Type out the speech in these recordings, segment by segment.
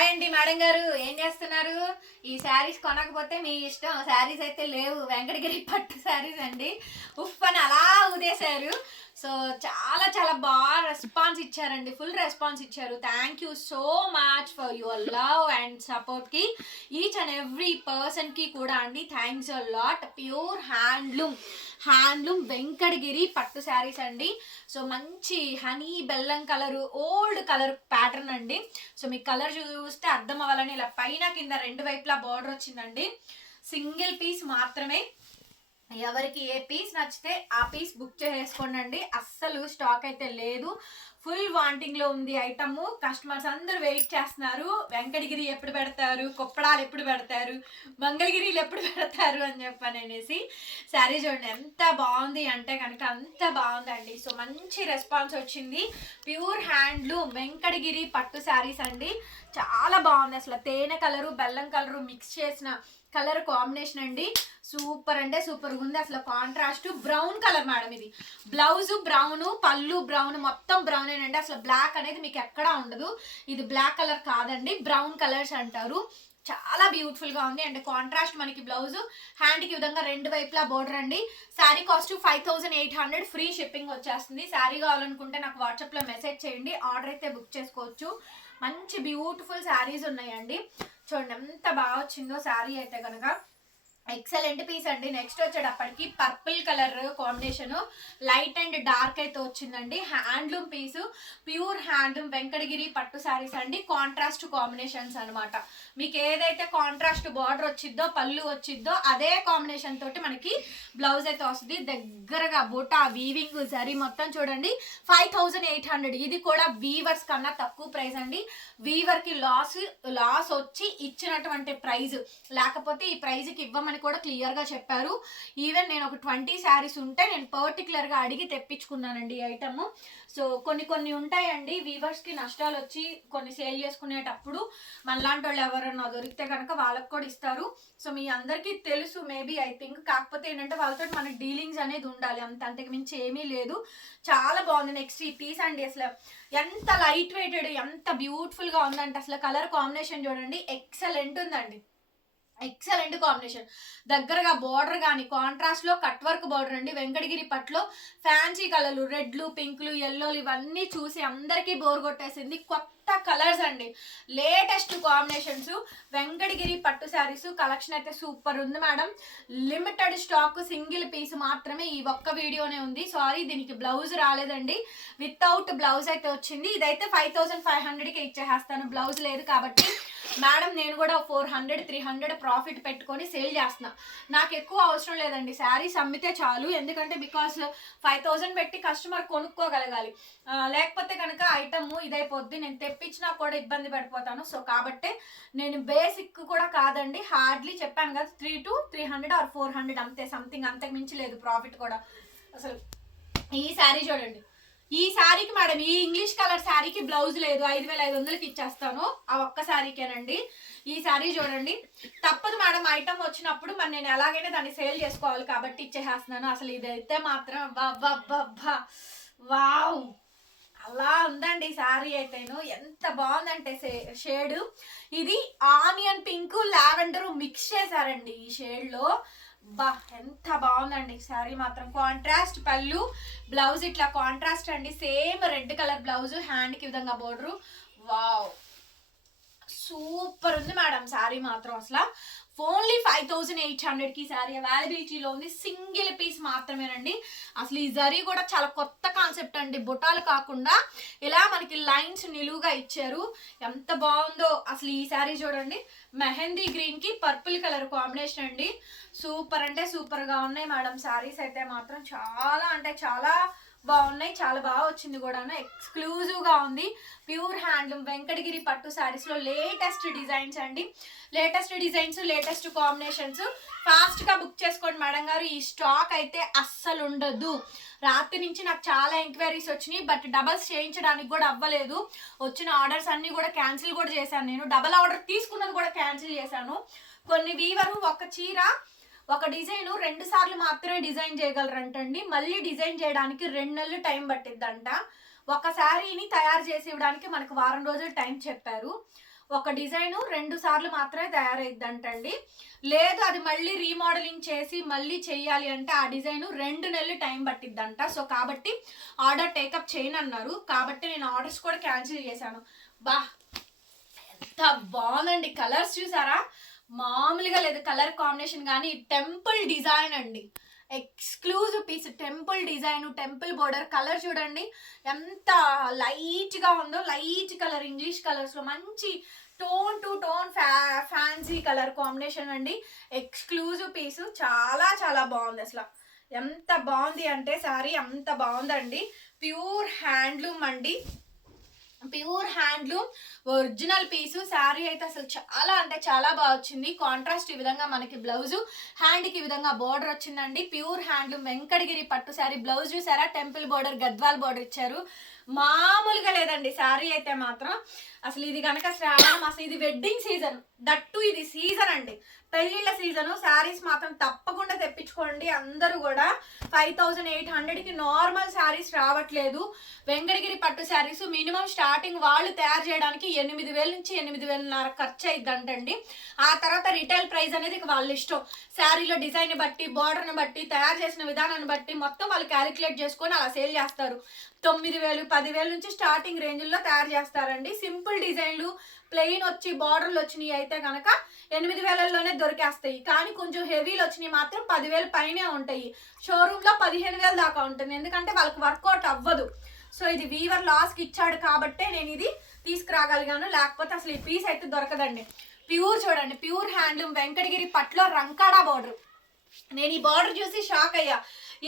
Hi అండి madam గారు. ఏం చేస్తున్నారు? ఈ శారీస్ కొనకపోతే మీ ఇష్టం. శారీస్ అయితే లేవు. వెంకటగిరి పట్టు శారీస్ అండి. ఉఫ్ అని అలా ఊదేశారు. సో చాలా చాలా బాగా రెస్పాన్స్ ఇచ్చారండి. ఫుల్ రెస్పాన్స్ ఇచ్చారు. Thank you so much for your love and సపోర్ట్కి each and every పర్సన్కి కూడా అండి. Thanks a lot pure handloom handloom Venkatagiri పట్టు శారీస్ అండి. సో మంచి హనీ బెల్లం కలర్ ఓల్డ్ కలర్ ప్యాటర్న్ అండి. సో మీ కలర్ చూస్తే అర్థం అవ్వాలని ఇలా పైన కింద రెండు వైపులా బార్డర్ వచ్చిందండి. సింగిల్ పీస్ మాత్రమే. ఎవరికి ఏ పీస్ నచ్చితే ఆ పీస్ బుక్ చేసేసుకోండి అస్సలు స్టాక్ అయితే లేదు. ఫుల్ వాంటింగ్లో ఉంది ఐటమ్. కస్టమర్స్ అందరూ వెయిట్ చేస్తున్నారు. వెంకటగిరి ఎప్పుడు పెడతారు? కొప్పడాలు ఎప్పుడు పెడతారు? మంగళగిరిలు ఎప్పుడు పెడతారు అని చెప్పాను అనేసి శారీ చూడండి ఎంత బాగుంది అంటే కనుక అంత బాగుందండి. సో మంచి రెస్పాన్స్ వచ్చింది. ప్యూర్ హ్యాండ్లూమ్ వెంకటగిరి పట్టు శారీస్ అండి. చాలా బాగుంది అసలు. తేనె కలరు బెల్లం కలరు మిక్స్ చేసిన కలర్ కాంబినేషన్ అండి. సూపర్ అంటే సూపర్ ఉంది. అసలు కాంట్రాస్ట్ బ్రౌన్ కలర్ మేడం ఇది. బ్లౌజ్ బ్రౌన్ పళ్ళు బ్రౌన్ మొత్తం బ్రౌన్ అండి అసలు బ్లాక్ అనేది మీకు ఎక్కడా ఉండదు. ఇది బ్లాక్ కలర్ కాదండి బ్రౌన్ కలర్స్ అంటారు. చాలా బ్యూటిఫుల్గా ఉంది. అండ్ కాంట్రాస్ట్ మనకి బ్లౌజ్ హ్యాండ్కి విధంగా రెండు వైపులా బోర్డర్ అండి. Sari cost five thousand eight hundred free shipping వచ్చేస్తుంది. శారీ కావాలనుకుంటే నాకు వాట్సాప్లో మెసేజ్ చేయండి. ఆర్డర్ అయితే బుక్ చేసుకోవచ్చు. మంచి బ్యూటిఫుల్ శారీస్ ఉన్నాయండి. చూడండి ఎంత బాగా వచ్చిందో శారీ అయితే కనుక ఎక్సలెంట్ పీస్ అండి. నెక్స్ట్ వచ్చేటప్పటికి purple colour combination light and dark అయితే వచ్చిందండి. Handloom piece pure handloom Venkatagiri పట్టు శారీస్ అండి. కాంట్రాస్ట్ కాంబినేషన్స్ అన్నమాట. మీకు ఏదైతే కాంట్రాస్ట్ బార్డర్ వచ్చిద్దో పళ్ళు వచ్చిద్దో అదే కాంబినేషన్ తోటి మనకి బ్లౌజ్ అయితే వస్తుంది. దగ్గరగా బుటా వీవింగ్ జరీ మొత్తం చూడండి. ఫైవ్ థౌజండ్ ఎయిట్ హండ్రెడ్ ఇది కూడా వీవర్స్ కన్నా తక్కువ ప్రైస్ అండి. వీవర్కి లాస్ లాస్ వచ్చి ఇచ్చినటువంటి ప్రైజ్ లేకపోతే ఈ ప్రైజ్కి ఇవ్వమని కూడా క్లియర్గా చెప్పారు. ఈవెన్ నేను ఒక ట్వంటీ శారీస్ ఉంటే నేను పర్టికులర్గా అడిగి తెప్పించుకున్నానండి ఈ ఐటమ్ సో కొన్ని కొన్ని ఉంటాయండి. వీవర్స్కి నష్టాలు వచ్చి కొన్ని సేల్ చేసుకునేటప్పుడు మనలాంటి వాళ్ళు ఎవరన్నా దొరికితే కనుక వాళ్ళకి కూడా ఇస్తారు. సో మీ అందరికీ తెలుసు మేబీ ఐ థింక్ కాకపోతే ఏంటంటే వాళ్ళతో మనకి డీలింగ్స్ అనేది ఉండాలి. అంత అంతకు మించి ఏమీ లేదు. చాలా బాగుంది. నెక్స్ట్ ఈ పీస్ అండి అసలు. ఎంత లైట్ వెయిటెడ్ ఎంత బ్యూటిఫుల్గా ఉందంటే అసలు కలర్ కాంబినేషన్ చూడండి. ఎక్సలెంట్ ఉందండి. ఎక్సలెంట్ కాంబినేషన్ దగ్గరగా బార్డర్ కానీ కాంట్రాస్ట్లో కట్ వర్క్ బార్డర్ అండి. వెంకటగిరి పట్లో ఫ్యాన్సీ కలర్లు రెడ్లు పింక్లు ఎల్లోలు ఇవన్నీ చూసి అందరికీ బోర్ కొట్టేసింది. కొత్త కలర్స్ అండి. Latest combinations. వెంకటగిరి పట్టు శారీస్. కలెక్షన్ అయితే సూపర్ ఉంది madam. Limited stock single piece మాత్రమే ఈ ఒక్క వీడియోనే ఉంది. సారీ దీనికి బ్లౌజ్ రాలేదండి. వితౌట్ బ్లౌజ్ అయితే వచ్చింది. ఇదైతే ఫైవ్ థౌసండ్ ఫైవ్ హండ్రెడ్కి ఇచ్చేస్తాను బ్లౌజ్ లేదు కాబట్టి మేడం నేను కూడా four hundred three hundred profit పెట్టుకొని సేల్ చేస్తున్నా. నాకు ఎక్కువ అవసరం లేదండి. శారీస్ అమ్మితే చాలు. ఎందుకంటే బికాస్ ఫైవ్ థౌసండ్ పెట్టి కస్టమర్ కొనుక్కోగలగాలి. లేకపోతే కనుక ఐటమ్ ఇదైపోద్ది. నేను చెప్పించినా కూడా ఇబ్బంది పడిపోతాను. సో కాబట్టి నేను బేసిక్ కూడా కాదండి హార్డ్లీ చెప్పాను కదా three to three hundred or four hundred అంతే సంథింగ్ అంతకు మించి లేదు ప్రాఫిట్ కూడా. అసలు ఈ శారీ చూడండి. ఈ శారీకి మేడం ఈ ఇంగ్లీష్ కలర్ శారీకి బ్లౌజ్ లేదు ఐదు వేల ఐదు వందలకి ఇచ్చేస్తాను. ఆ ఒక్క శారీకేనండి ఈ శారీ చూడండి. తప్పదు మేడం ఐటమ్ వచ్చినప్పుడు మరి నేను ఎలాగైనా దాన్ని సేల్ చేసుకోవాలి కాబట్టి ఇచ్చేసేస్తున్నాను. అసలు ఇదైతే మాత్రం అబ్బబ్బబ్బబ్బా. వావ్ అలా ఉందండి శారీ అయితేను. ఎంత బాగుందంటే షేడ్. ఇది ఆనియన్ పింక్ లావెండర్ మిక్స్ చేశారండి ఈ షేడ్లో బా ఎంత బాగుందండి శారీ మాత్రం. కాంట్రాస్ట్ పళ్ళు బ్లౌజ్ ఇట్లా కాంట్రాస్ట్ అండి. సేమ్ రెడ్ కలర్ బ్లౌజ్ హ్యాండ్కి విధంగా బోర్డరు. వావ్! సూపర్ ఉంది మేడం శారీ మాత్రం అసలు. ఓన్లీ ఫైవ్ థౌజండ్ ఎయిట్ హండ్రెడ్కి శారీ అవైలబిలిటీలో ఉంది. సింగిల్ పీస్ మాత్రమేనండి. అసలు ఈ జరీ కూడా చాలా కొత్త కాన్సెప్ట్ అండి. బుటాలు కాకుండా ఇలా మనకి లైన్స్ నిలువుగా ఇచ్చారు. ఎంత బాగుందో అసలు ఈ శారీ చూడండి. మెహందీ గ్రీన్కి పర్పుల్ కలర్ కాంబినేషన్ అండి. సూపర్ అంటే సూపర్గా ఉన్నాయి మేడం. శారీస్ అయితే మాత్రం చాలా అంటే చాలా బాగున్నాయి చాలా బాగా వచ్చింది కూడా ఎక్స్క్లూజివ్గా ఉంది. ప్యూర్ హ్యాండ్లూమ్ వెంకటగిరి పట్టు శారీస్లో లేటెస్ట్ డిజైన్స్ అండి. లేటెస్ట్ డిజైన్స్ లేటెస్ట్ కాంబినేషన్స్ ఫాస్ట్గా బుక్ చేసుకోండి మేడం గారు. ఈ స్టాక్ అయితే అస్సలు ఉండదు. రాత్రి నుంచి నాకు చాలా ఎంక్వైరీస్ వచ్చినాయి బట్ డబల్స్ చేయించడానికి కూడా అవ్వలేదు. వచ్చిన ఆర్డర్స్ అన్నీ కూడా క్యాన్సిల్ కూడా చేశాను నేను. డబల్ ఆర్డర్ తీసుకున్నది కూడా క్యాన్సిల్ చేశాను. కొన్ని వీవరు ఒక చీర ఒక డిజైన్ రెండు సార్లు మాత్రమే డిజైన్ చేయగలరంటండి. మళ్ళీ డిజైన్ చేయడానికి రెండు నెలలు టైం పట్టిద్దంట. ఒక శారీని తయారు చేసి ఇవ్వడానికి మనకు వారం రోజులు టైం చెప్పారు. ఒక డిజైన్ రెండు సార్లు మాత్రమే తయారైద్దంటండి. లేదు అది మళ్ళీ రీమోడలింగ్ చేసి మళ్ళీ చేయాలి అంటే ఆ డిజైన్ రెండు నెలలు టైం పట్టిద్దంట. సో కాబట్టి ఆర్డర్ టేకప్ చేయను అన్నారు కాబట్టి నేను ఆర్డర్స్ కూడా క్యాన్సిల్ చేశాను. బా ఎంత బాగుందండి. కలర్స్ చూసారా? మామూలుగా లేదు కలర్ కాంబినేషన్ కానీ టెంపుల్ డిజైన్ అండి. Exclusive piece temple design temple border colour చూడండి. ఎంత లైట్గా ఉందో లైట్ కలర్ ఇంగ్లీష్ కలర్స్లో మంచి టోన్ టు టోన్ ఫ్యా ఫ్యాన్సీ కలర్ కాంబినేషన్ అండి. ఎక్స్క్లూజివ్ పీసు చాలా చాలా బాగుంది అసలు. ఎంత బాగుంది అంటే సారీ అంత బాగుందండి. ప్యూర్ హ్యాండ్లూమ్ అండి. Pure handloom original piece. Sari అయితే అసలు చాలా అంటే చాలా బాగా వచ్చింది. కాంట్రాస్ట్ ఈ విధంగా మనకి బ్లౌజు హ్యాండ్కి ఈ విధంగా బార్డర్ వచ్చిందండి. ప్యూర్ హ్యాండ్లూమ్ వెంకటగిరి పట్టు శారీ. బ్లౌజ్ చూసారా? టెంపుల్ బార్డర్ గద్వాల్ బార్డర్ ఇచ్చారు. మామూలుగా లేదండి శారీ అయితే మాత్రం. అసలు ఇది కనుక శ్రావణం అసలు ఇది వెడ్డింగ్ సీజన్ దట్టు ఇది సీజన్ అండి. పెళ్ళిళ్ళ సీజన్ శారీస్ మాత్రం తప్పకుండా తెప్పించుకోండి. అందరూ కూడా ఫైవ్ థౌజండ్ ఎయిట్ హండ్రెడ్కి నార్మల్ శారీస్ రావట్లేదు. వెంకటగిరి పట్టు శారీస్ మినిమం స్టార్టింగ్ వాళ్ళు తయారు చేయడానికి ఎనిమిది వేల నుంచి ఎనిమిది వేలన్నర ఖర్చు అయిద్దంటండి. ఆ తర్వాత రిటైల్ ప్రైస్ అనేది ఇక వాళ్ళ ఇష్టం. శారీలో డిజైన్ బట్టి బార్డర్ని బట్టి తయారు చేసిన విధానాన్ని బట్టి మొత్తం వాళ్ళు క్యాలిక్యులేట్ చేసుకొని అలా సేల్ చేస్తారు. తొమ్మిది వేలు పదివేల నుంచి స్టార్టింగ్ రేంజ్లో తయారు చేస్తారండి. సింపుల్ డిజైన్లు ప్లెయిన్ వచ్చి బార్డర్లు వచ్చినాయి అయితే కనుక ఎనిమిది వేలల్లోనే దొరికేస్తాయి. కానీ కొంచెం హెవీలు వచ్చినాయి మాత్రం పదివేలు పైనే ఉంటాయి. షోరూంలో పదిహేను వేలు దాకా ఉంటుంది. ఎందుకంటే వాళ్ళకి వర్కౌట్ అవ్వదు. సో ఇది వీవర్ లాస్కి ఇచ్చాడు కాబట్టే నేను ఇది తీసుకురాగలిగాను. లేకపోతే అసలు ఈ పీస్ అయితే దొరకదండి. ప్యూర్ చూడండి. Pure handloom. వెంకటగిరి పట్లో రంకాడా బార్డర్. నేను ఈ బార్డర్ చూసి షాక్ అయ్యా.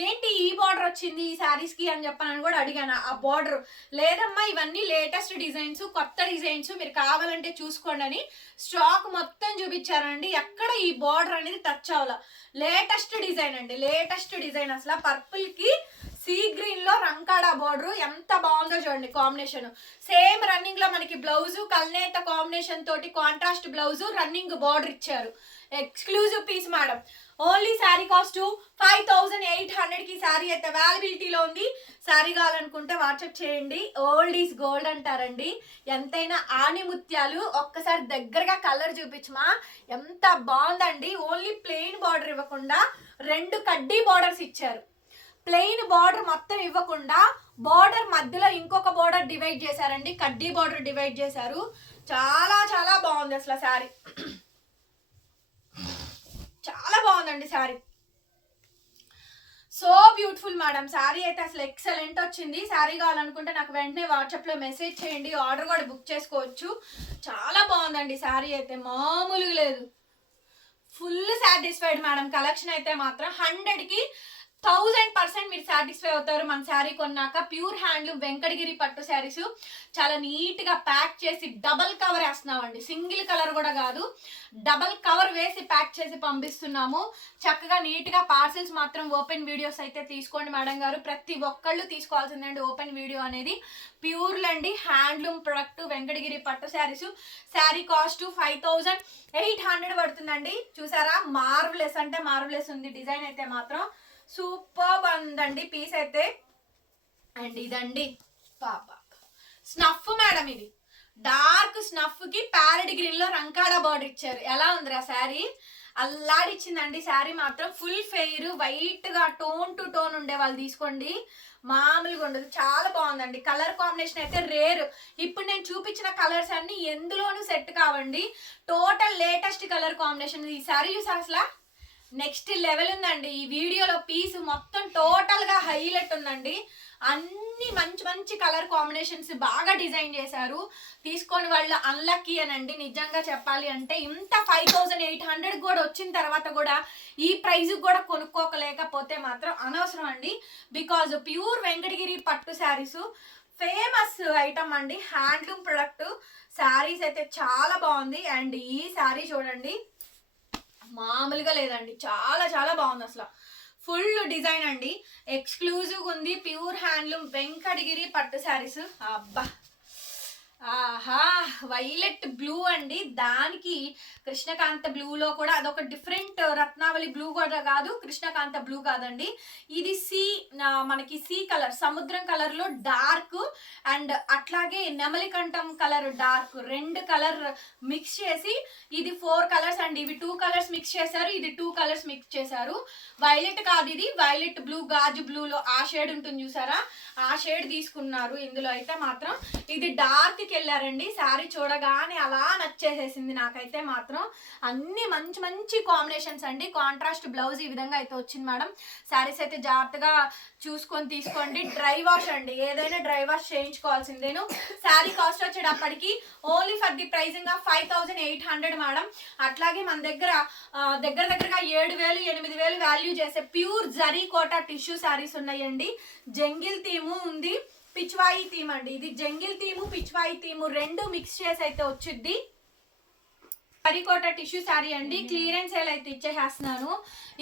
ఏంటి ఈ బార్డర్ వచ్చింది ఈ శారీస్కి అని చెప్పానని కూడా అడిగాను. ఆ బార్డర్ లేదమ్మా ఇవన్నీ లేటెస్ట్ డిజైన్స్ కొత్త డిజైన్స్ మీరు కావాలంటే చూసుకోండి అని స్టాక్ మొత్తం చూపించారండి. ఎక్కడ ఈ బార్డర్ అనేది టచ్ అవ్వాల. లేటెస్ట్ డిజైన్ అండి లేటెస్ట్ డిజైన్ అసలు. పర్పుల్కి సీ గ్రీన్లో రంకాడా బార్డర్. ఎంత బాగుందో చూడండి కాంబినేషన్ సేమ్ రన్నింగ్లో మనకి బ్లౌజ్ కల్నేత కాంబినేషన్ తోటి కాంట్రాస్ట్ బ్లౌజ్ రన్నింగ్ బార్డర్ ఇచ్చారు. Exclusive piece madam only sari cost five thousand eight హండ్రెడ్కి శారీ అయితే అవైలబిలిటీలో ఉంది. శారీ కావాలనుకుంటే వాట్సాప్ చేయండి. ఓల్డ్ ఈజ్ గోల్డ్ అంటారండి. ఎంతైనా ఆని ముత్యాలు ఒక్కసారి దగ్గరగా కలర్ చూపించమా. ఎంత బాగుందండి. ఓన్లీ ప్లెయిన్ బార్డర్ ఇవ్వకుండా రెండు కడ్డీ బార్డర్స్ ఇచ్చారు. ప్లెయిన్ బార్డర్ మొత్తం ఇవ్వకుండా బార్డర్ మధ్యలో ఇంకొక బార్డర్ డివైడ్ చేశారండి. కడ్డీ బార్డర్ డివైడ్ చేశారు. చాలా చాలా బాగుంది అసలు శారీ చాలా బాగుందండి sari. So beautiful madam. Sari అయితే అసలు ఎక్సలెంట్ వచ్చింది. శారీ కావాలనుకుంటే నాకు వెంటనే వాట్సాప్లో మెసేజ్ చేయండి. ఆర్డర్ కూడా బుక్ చేసుకోవచ్చు. చాలా బాగుందండి శారీ అయితే. మామూలుగా లేదు. Full satisfied madam. కలెక్షన్ అయితే మాత్రం హండ్రెడ్కి థౌజండ్ పర్సెంట్ మీరు సాటిస్ఫై అవుతారు. మన శారీ కొన్నాక ప్యూర్ హ్యాండ్లూమ్ వెంకటగిరి పట్టు శారీస్ చాలా నీట్గా ప్యాక్ చేసి డబల్ కవర్ వేస్తున్నామండి. సింగిల్ కలర్ కూడా కాదు. డబల్ కవర్ వేసి ప్యాక్ చేసి పంపిస్తున్నాము. చక్కగా నీట్గా పార్సిల్స్ మాత్రం ఓపెన్ వీడియోస్ అయితే తీసుకోండి మేడం గారు. ప్రతి ఒక్కళ్ళు తీసుకోవాల్సిందండి ఓపెన్ వీడియో అనేది. ప్యూర్లండి హ్యాండ్లూమ్ ప్రొడక్ట్ వెంకటగిరి పట్టు saris sari cost five thousand eight hundred పడుతుందండి. చూసారా? మార్వలెస్ అంటే మార్వలెస్ ఉంది. డిజైన్ అయితే మాత్రం సూపర్ ఉందండి పీస్ అయితే. అండ్ ఇదండి పాప. స్నఫ్ మేడం ఇది. డార్క్ స్నఫ్కి ప్యారెడ్ గ్రీన్లో రంకాడ బార్డర్ ఇచ్చారు. ఎలా ఉందిరా శారీ? అల్లాడిచ్చిందండి శారీ మాత్రం. ఫుల్ ఫెయిర్ వైట్గా టోన్ టు టోన్ ఉండే వాళ్ళు తీసుకోండి. మామూలుగా ఉండదు. చాలా బాగుందండి. కలర్ కాంబినేషన్ అయితే రేర్. ఇప్పుడు నేను చూపించిన కలర్స్ అన్ని ఎందులోనూ సెట్ కావండి. టోటల్ లేటెస్ట్ కలర్ కాంబినేషన్ ఈ శారీ చూసారు అసలు? నెక్స్ట్ లెవెల్ ఉందండి. ఈ వీడియోలో పీస్ మొత్తం టోటల్గా హైలైట్ ఉందండి. అన్ని మంచి మంచి కలర్ కాంబినేషన్స్ బాగా డిజైన్ చేశారు. తీసుకొని వాళ్ళు అన్లక్కీ అనండి. నిజంగా చెప్పాలి అంటే ఇంత ఫైవ్ థౌజండ్ ఎయిట్ హండ్రెడ్ కూడా వచ్చిన తర్వాత కూడా ఈ ప్రైస్ కూడా కొనుక్కోకలేకపోతే మాత్రం అనవసరం అండి. బికాజ్ ప్యూర్ వెంకటగిరి పట్టు శారీస్ ఫేమస్ ఐటమ్ అండి. హ్యాండ్లూమ్ ప్రొడక్ట్ శారీస్ అయితే చాలా బాగుంది. అండ్ ఈ శారీ చూడండి. మామూలుగా లేదండి. చాలా చాలా బాగుంది అసలు. ఫుల్ డిజైన్ అండి. ఎక్స్క్లూజివ్ ఉంది. ప్యూర్ హ్యాండ్లూమ్ వెంకటగిరి పట్టు శారీస్. అబ్బా! ఆహా వైలెట్ బ్లూ అండి. దానికి కృష్ణకాంత బ్లూలో కూడా అదొక డిఫరెంట్ రత్నావళి బ్లూ కూడా కాదు కృష్ణకాంత బ్లూ కాదండి. ఇది సీ మనకి సీ కలర్ సముద్రం కలర్లో డార్క్ అండ్ అట్లాగే నెమలికంఠం కలర్ డార్క్ రెండు కలర్ మిక్స్ చేసి ఇది ఫోర్ కలర్స్ అండి. ఇవి టూ కలర్స్ మిక్స్ చేశారు ఇది టూ కలర్స్ మిక్స్ చేశారు. వైలెట్ కాదు ఇది వైలెట్ బ్లూ గాజు బ్లూలో ఆ షేడ్ ఉంటుంది చూసారా? ఆ షేడ్ తీసుకున్నారు. ఇందులో అయితే మాత్రం ఇది డార్క్ కి వెళ్ళారండి శారీ చూడగానే అలా నచ్చేసేసింది నాకైతే మాత్రం. అన్ని మంచి మంచి కాంబినేషన్స్ అండి. కాంట్రాస్ట్ బ్లౌజ్ ఈ విధంగా అయితే వచ్చింది మేడం. శారీస్ అయితే జాగ్రత్తగా చూసుకొని తీసుకోండి. డ్రై వాష్ అండి. ఏదైనా డ్రై వాష్ చేయించుకోవాల్సిందేను. శారీ కాస్ట్ వచ్చేటప్పటికి only for the pricing of five thousand eight hundred madam. అట్లాగే మన దగ్గర దగ్గర దగ్గరగా ఏడు వేలు ఎనిమిది వేలు వాల్యూ చేసే pure zari Kota tissue saris ఉన్నాయండి. జంగిల్ థీము ఉంది. పిచ్వాయి థీమ్ అండి. ఇది జంగిల్ థీము పిచ్వాయి థీము రెండు మిక్స్ చేసి అయితే వచ్చింది పరికోట టిష్యూ శారీ అండి. క్లియరెన్స్ సేల్ అయితే ఇచ్చేసేస్తున్నాను.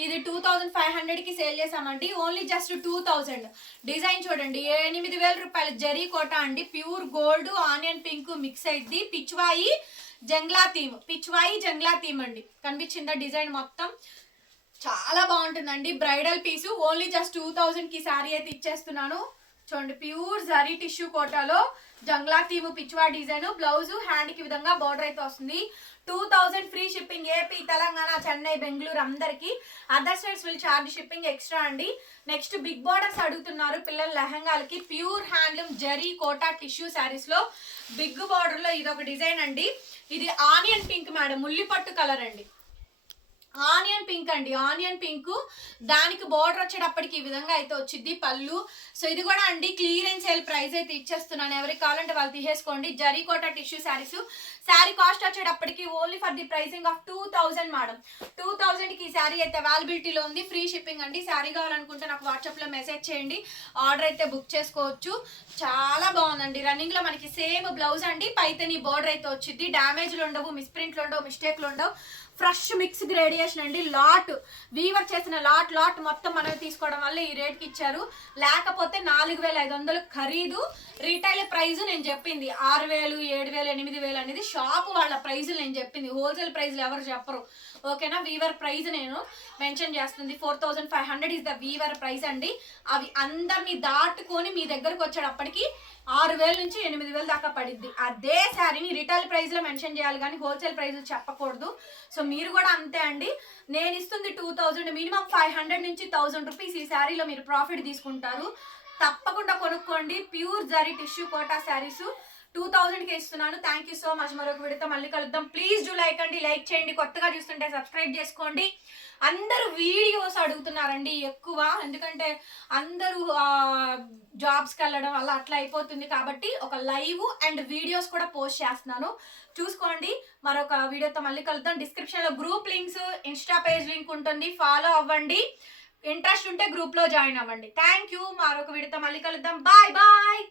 ఇది టూ థౌజండ్ ఫైవ్ హండ్రెడ్కి సేల్ చేసామండి only just two thousand. Design చూడండి. ఎనిమిది వేల రూపాయలు జరీ కోట అండి. Pure gold onion pink mix అయింది పిచ్వాయి జంగ్లా థీమ్. పిచ్వాయి జంగ్లా థీమ్ అండి. కనిపించిందా డిజైన్ మొత్తం? చాలా బాగుంటుందండి. Bridal piece. Only just two థౌజండ్కి శారీ అయితే ఇచ్చేస్తున్నాను. చూడండి ప్యూర్ జరీ టిష్యూ కోటాలో జంగ్లా థీమ్ పిచ్వా డిజైన్ బ్లౌజ్ హ్యాండ్కి విధంగా బార్డర్ అయితే వస్తుంది. Two thousand free shipping AP Telangana Chennai Bengaluru అందరికి other states will charge shipping extra అండి. నెక్స్ట్ బిగ్ బార్డర్స్ అడుగుతున్నారు పిల్లల లెహంగాలకి. Pure handloom zari Kota tissue శారీస్లో బిగ్ బార్డర్లో ఇది ఒక డిజైన్ అండి. ఇది ఆనియన్ పింక్ మేడం ఉల్లిపట్టు కలర్ అండి. ఆనియన్ పింక్ అండి ఆనియన్ పింక్. దానికి బోర్డర్ వచ్చేటప్పటికి ఈ విధంగా అయితే వచ్చింది పళ్ళు. సో ఇది కూడా అండి క్లియరెన్స్ సేల్ ప్రైస్ అయితే ఇచ్చేస్తున్నాను. ఎవరికి కావాలంటే వాళ్ళు తీసేసుకోండి. జరీకోట టిష్యూ శారీస్ శారీ కాస్ట్ వచ్చేటప్పటికి only for the pricing of two thousand madam two థౌజండ్కి ఈ శారీ అయితే అవైలబిలిటీలో ఉంది. ఫ్రీ షిప్పింగ్ అండి. శారీ కావాలనుకుంటే నాకు వాట్సాప్లో మెసేజ్ చేయండి. ఆర్డర్ అయితే బుక్ చేసుకోవచ్చు. చాలా బాగుందండి. రన్నింగ్లో మనకి సేమ్ బ్లౌజ్ అండి. పైతని బోర్డర్ అయితే వచ్చింది డ్యామేజ్లు ఉండవు మిస్ప్రింట్లు ఉండవు మిస్టేక్లు ఉండవు. ఫ్రెష్ మిక్స్ గ్రేడియేషన్ అండి. లాట్ వీవర్ చేసిన లాట్ లాట్ మొత్తం మనం తీసుకోవడం వల్ల ఈ రేట్కి ఇచ్చారు. లేకపోతే నాలుగు వేల ఐదు వందలు ఖరీదు. రీటైల్ ప్రైస్ నేను చెప్పింది. ఆరు వేలు ఏడు వేలు ఎనిమిది వేలు అనేది షాప్ వాళ్ళ ప్రైజులు నేను చెప్పింది. హోల్సేల్ ప్రైజులు ఎవరు చెప్పరు. ఓకేనా? వీవర్ ప్రైజ్ నేను మెన్షన్ చేస్తుంది. Four thousand five hundred is the weaver price అండి. అవి అందరినీ దాటుకొని మీ దగ్గరకు వచ్చేటప్పటికి ఆరు వేల నుంచి ఎనిమిది వేలు దాకా పడిద్ది. అదే శారీని రిటైల్ ప్రైస్లో మెన్షన్ చేయాలి కానీ హోల్సేల్ ప్రైస్ చెప్పకూడదు. సో మీరు కూడా అంతే అండి. నేను ఇస్తుంది two thousand minimum five hundred నుంచి థౌజండ్ రూపీస్ ఈ శారీలో మీరు ప్రాఫిట్ తీసుకుంటారు. తప్పకుండా కొనుక్కోండి. Pure zari tissue Kota saris. Two థౌజండ్కి ఇస్తున్నాను. థ్యాంక్ యూ సో మచ్ మరొక విడత మళ్ళీ కలుద్దాం. ప్లీజ్ డూ లైక్ అండి లైక్ చేయండి. కొత్తగా చూస్తుంటే సబ్స్క్రైబ్ చేసుకోండి. అందరూ వీడియోస్ అడుగుతున్నారండి ఎక్కువ. ఎందుకంటే అందరూ జాబ్స్కి వెళ్ళడం వల్ల అట్లా అయిపోతుంది కాబట్టి ఒక లైవ్ అండ్ వీడియోస్ కూడా పోస్ట్ చేస్తున్నాను. చూసుకోండి. మరొక వీడియోతో మళ్ళీ కలుద్దాం. డిస్క్రిప్షన్లో group links insta page link ఉంటుంది. ఫాలో అవ్వండి. ఇంట్రెస్ట్ ఉంటే గ్రూప్లో జాయిన్ అవ్వండి. థ్యాంక్ యూ మరొక వీడియోతో మళ్ళీ కలుద్దాం. Bye bye